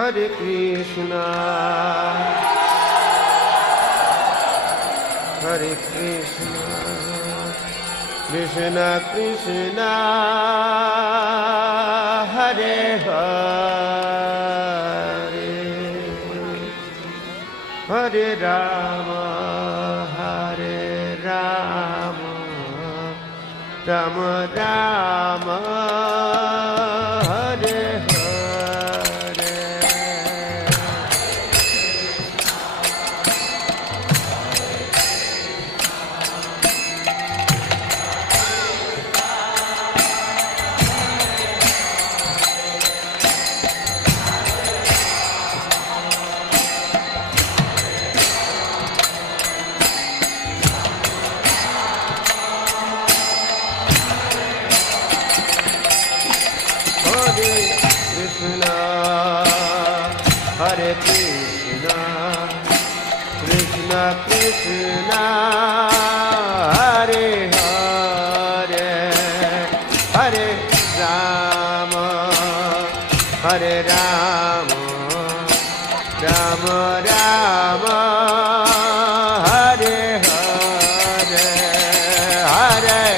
Hare Krishna, Hare Krishna, Krishna Krishna, Hare Hare, Hare Rama, Hare Rama, Rama Rama, Hare Hare. Hare Krishna, Krishna Krishna, Hare Hare, Hare Rama, Hare Rama, Rama Rama, Hare Hare, Hare.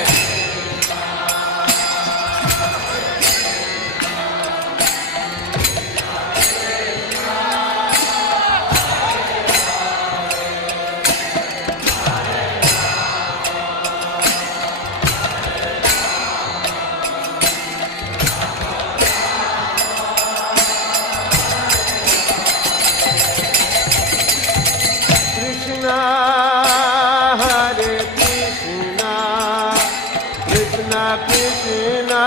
Hare Krishna, Krishna Krishna,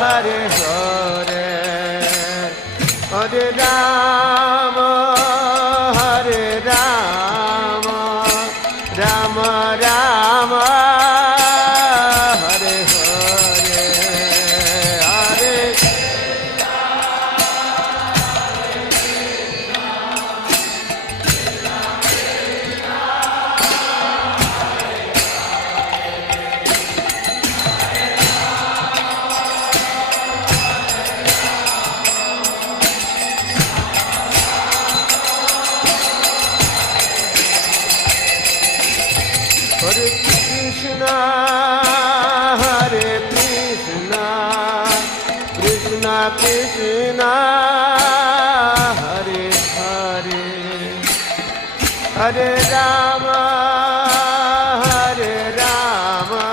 Hare Hare, Hare Rama, Hare Rama, Rama Rama, Hare Hare, Hare. Hare Krishna, Hare Krishna, Krishna Krishna, Hare Hare, Hare Rama, Hare Rama,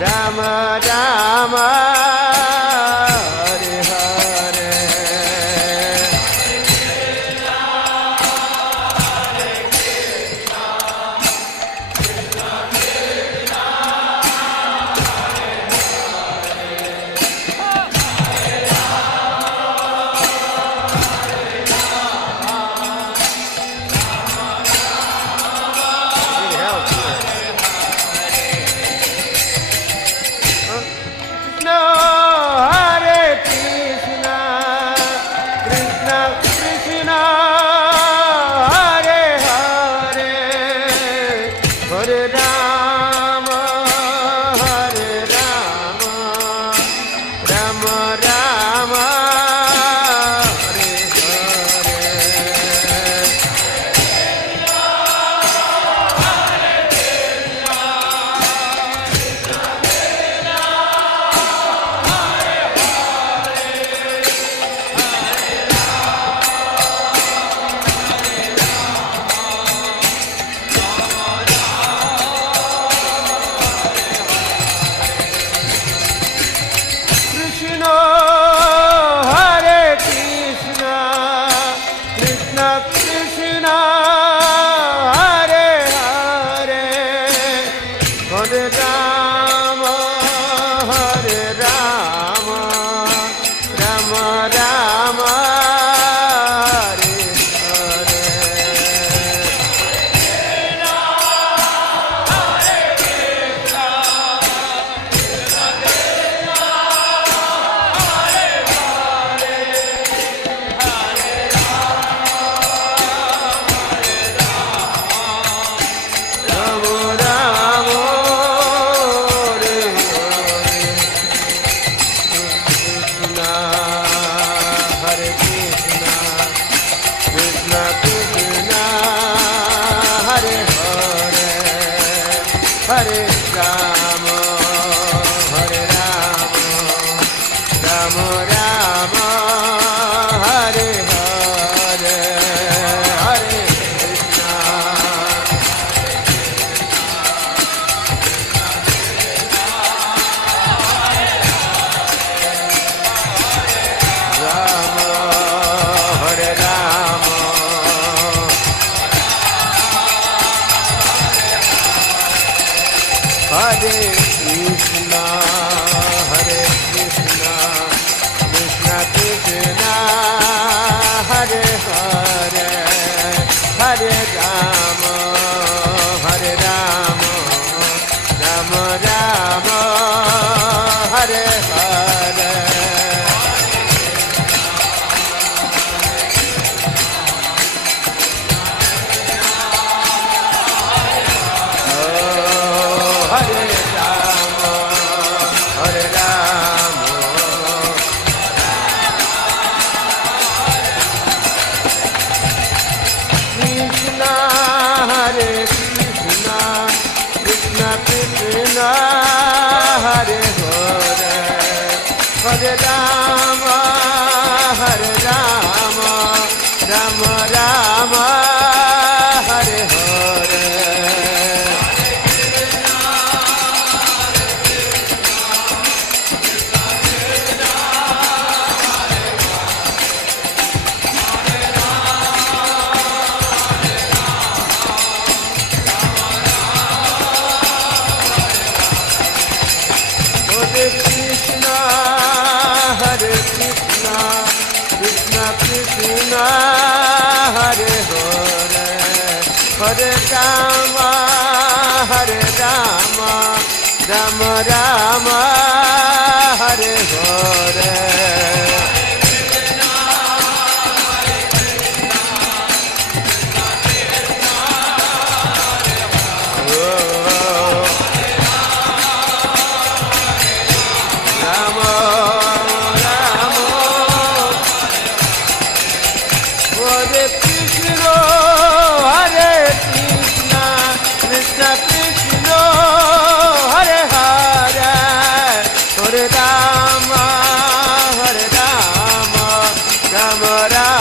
Rama Rama, Hare Hare. Hare Krishna, Krishna Krishna, Hare Hare, Hare Rama, Hare Rama, Rama Rama, Hare Hare, Hare Krishna. Rama, Hare Rama, Hare Krishna, Hare Krishna, Krishna Krishna, Hare Hare, Hare Rama, Hare Rama, Rama Rama, Hare Hare. Hare Rama, Hare Rama, Krishna Hare Krishna, Krishna Krishna, Hare Hare, Hare Rama, Hare Rama, Rama Rama, Hare Hare. Hare Krishna, Hare Krishna, Krishna Krishna, Hare Hare, Hare Rama, Hare Rama, Rama Rama, Hare Hare. Rama, Rama, Hare Krishna, Hare Krishna, Krishna Krishna, Hare Hare, Hare Rama, Hare Rama, Rama Rama.